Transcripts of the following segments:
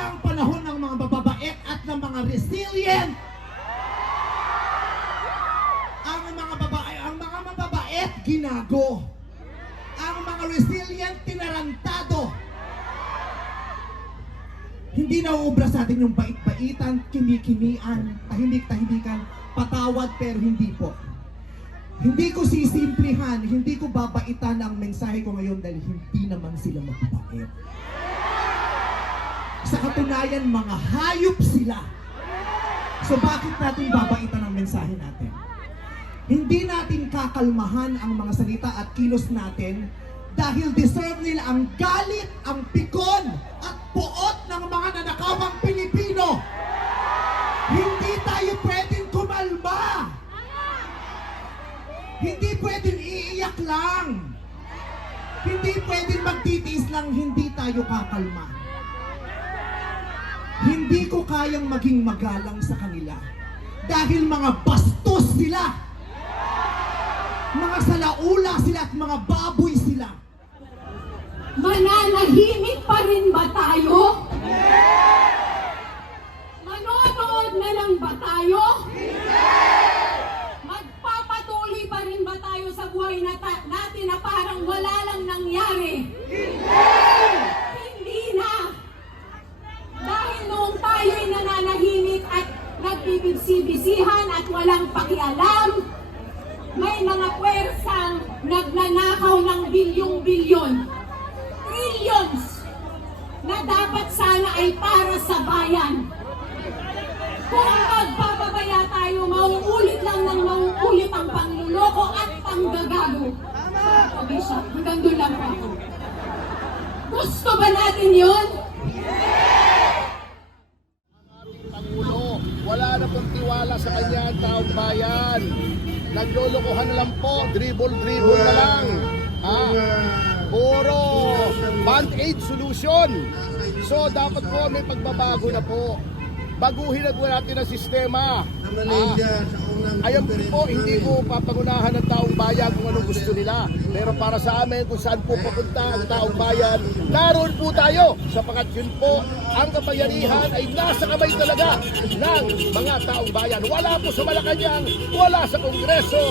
na ang panahon ng mga mababait at ng mga resilient. Ang mga mababait, ginago. Ang mga resilient, tinarantado. Hindi nauubra sa atin yung bait-baitan, kini-kinian, tahimik-tahimikan, patawad pero hindi po. Hindi ko sisimplihan, hindi ko babaitan ang mensahe ko ngayon dahil hindi naman sila mababait. Sa katunayan, mga hayop sila. So bakit natin babaitan ang mensahe natin? Hindi natin kakalmahan ang mga salita at kilos natin dahil deserve nila ang galit, ang pikon, at puot ng mga nanakawang Pilipino. Hindi tayo pwedeng kumalma. Hindi pwedeng iiyak lang. Hindi pwedeng magtitiis lang, hindi tayo kakalma. Hindi ko kayang maging magalang sa kanila dahil mga bastos sila. Mga salaula sila at mga baboy sila. Mananahimik pa rin ba tayo? Manonood na lang ba tayo? Magpapatuloy pa rin ba tayo sa buhay natin na parang wala lang nangyari? Hindi na! Dahil noong tayo'y nananahimik at nagbibisibisihan at walang pakialam, may mga pwersang nagnanakaw ng bilyong-bilyon, trillions, na dapat sana ay para sa bayan. Kung magpapabaya tayo, mauulit lang ng mauulit ang pangluloko at panggagago. O Bishop, hanggang doon lang po ako. Gusto ba natin yun? Pangulo, wala na pong tiwala sa kanya ang taong bayan. Naglolokohan na lang po, dribble na lang. Puro band-aid solution. So dapat po may pagbabago na po. Baguhin na po natin ang sistema. Ayan po, hindi ko papangunahan ng taong bayan kung anong gusto nila. Pero para sa amin, kung saan po papunta ang taong bayan, naroon po tayo. Sapagat yun po, ang kapangyarihan ay nasa kamay talaga ng mga taong bayan. Wala po sa Malacanang, wala sa Kongreso,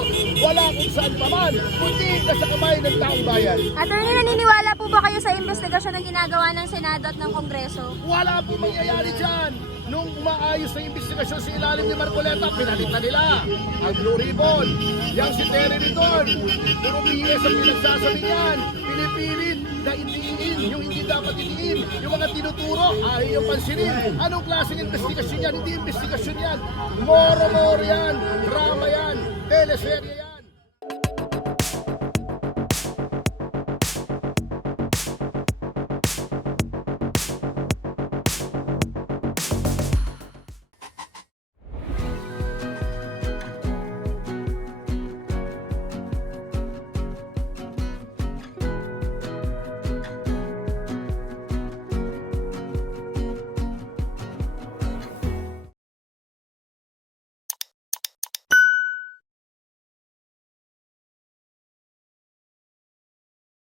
wala kung saan pa man, kundi nasa kamay ng taong bayan. Attorney, naniniwala po ba kayo sa investigasyon na ginagawa ng Senado at ng Kongreso? Wala po mangyayari dyan. Nung maayos na investigasyon sa ilalim ni Marcoleta, pinalitan nila ang Blue Ribbon. Yang si Terry Ridon, puro BS ang pinagsasabi niyan. Pinipilit na itiin yung hindi dapat itiin. Yung mga tinuturo, ayaw yung pansinin. Anong klaseng investigasyon yan? Hindi investigasyon yan. Moro-moro yan. Drama yan. Teleserye